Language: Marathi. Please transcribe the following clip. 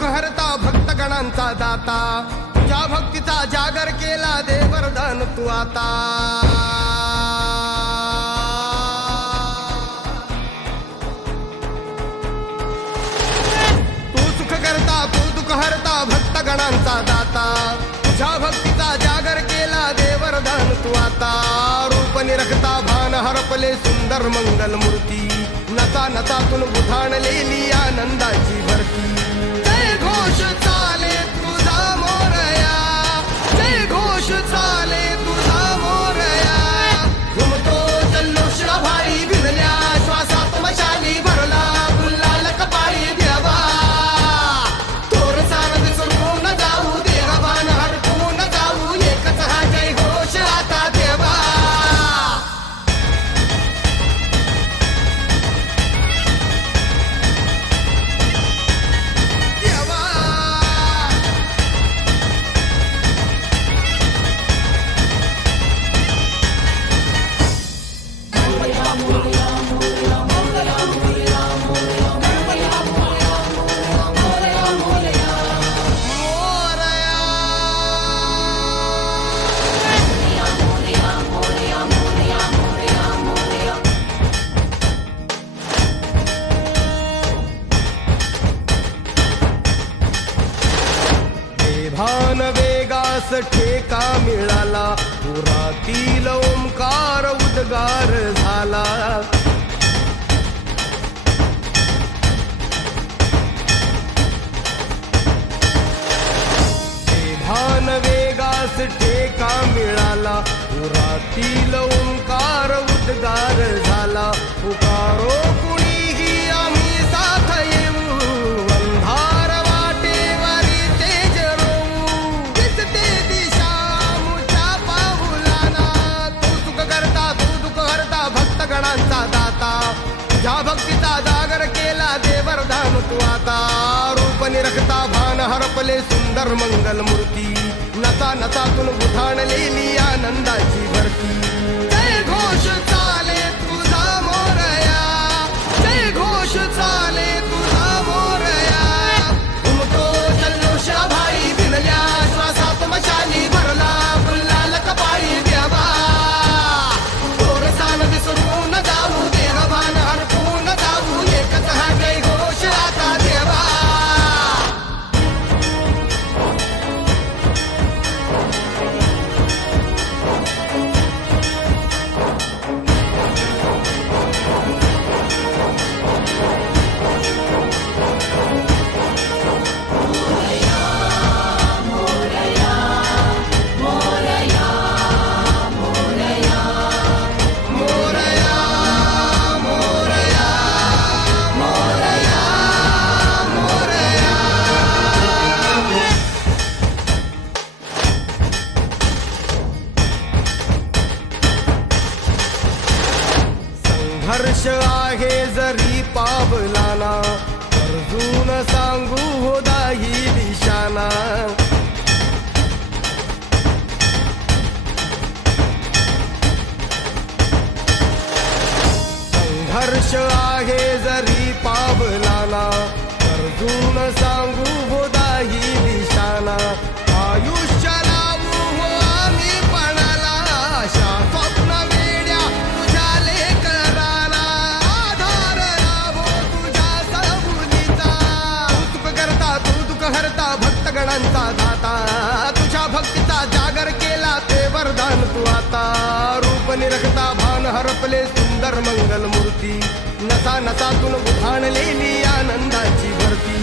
दुःख हरता भक्तगणांचा दाता, तुझ्या भक्तीचा जागर केला दे वरदान तू आता. तू सुख करता तू दुःख हरता भक्तगणांचा दाता, तुझ्या भक्तीचा जागर केला दे वरदान तू आता. रूप निरखता भान हरपले सुंदर मंगल मूर्ती, नचा नचातून उधाणलेली आनंदाची भरती. जय घोष चाले तुझा मोरया, जय घोष चाले तुझा मोरया. घुमतो जल्लोष भाई भिजल्या श्वासात मशाली भरला गुलाल कपाळी देवा. तोर सारद सुरून जाऊ देवान हरपून जाऊ, एकच हा जय घोष आता देवा. भान वेगास ठेका मिळाला, पुरातील ओंकार उद्गार झाला. भान वेगास ठेका मिळाला, पुरातील ओंकार उद्गार झाला. पुकारो कुणीही आम्ही साथ येऊ, अंधार वाटेवारी तेज रोवू. दिसते दिशा मुच्या पाऊलाना, तू सुख करता तू दुःख हरता भक्तगणांचा दाता, तुझ्या भक्तीचा जागर केला दे वरदान तू आता. रूप निरखता भान हरपले सुंदर मंगल मूर्ती, नचा नचातून उधाणलेली आनंदाची भरती. जय घोष चाले तुझा मोरया, जय घोष चाले तुझा मोरया. घुमतो जल्लोष भाई भिनल्या श्वासात मशाली भरला गुलाल कपाळी देवा. तोर सान विसरून जाऊ देहभान हरपून जाऊ, एकच हा जय घोष आता देवा. हर्ष आहे जरी पावलाना, अर्जुन सांगू हो दाही दिशाना. संघर्ष आहे जरी पावलाना, अर्जुन सांगू हो दाही दिशाना. आयुष्य लावू हो आम्ही पणाला, आशा स्वप्न वेड्या तुझ्या लेकराला. आधार लाभो तुझ्या सवुलीचा, तू सुख करता तू दुःख हरता भक्तगणांचा दाता, तुझ्या भक्तीचा जागर केला ते वरदान तू आता. रूप निरखता भान हरपले सुंदर मंगल मूर्ती, नसा नसातून उधाणलेली आनंदाची भरती.